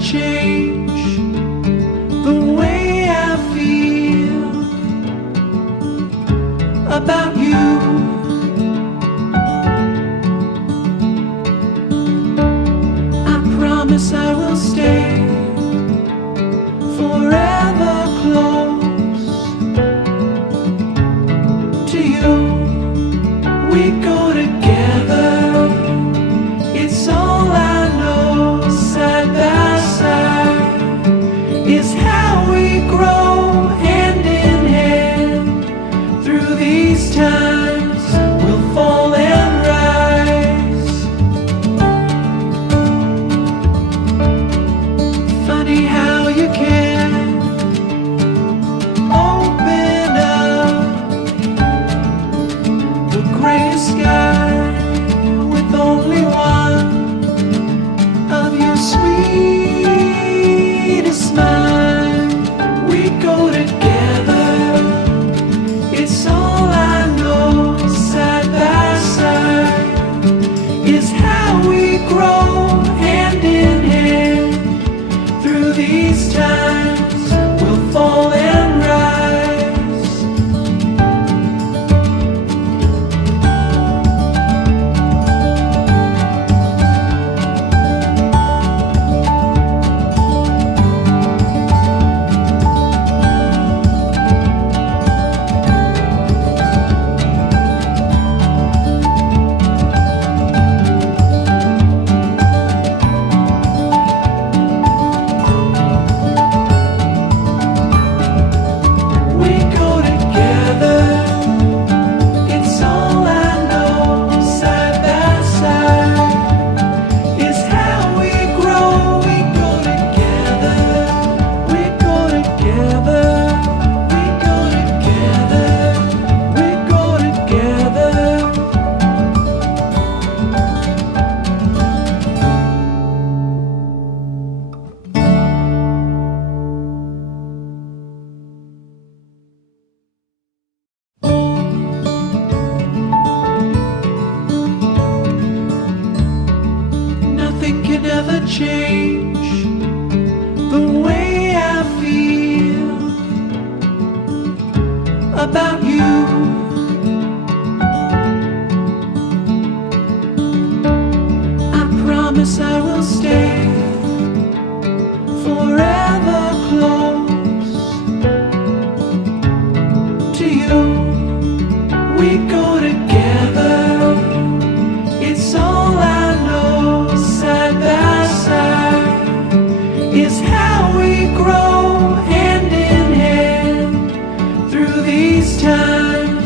change the way I feel about you. I promise I will stay forever close to you. We go together, it's all I know. Side by side is how we grow, hand in hand. Through these times we'll fall and rise. Funny how you can open up the gray sky with only one of your sweetest smile. We go together, it's all I know. Side by side is how we grow, hand in hand. Through these times we'll fall and rise. We go together, it's all I know. Side by side is how we grow. We go together, we go together, we go together, we go together. Nothing can ever change the way I feel about you. I promise I will stay forever close to you. We go together, it's all I know. Side by side is how we grow, hand in hand. Through these times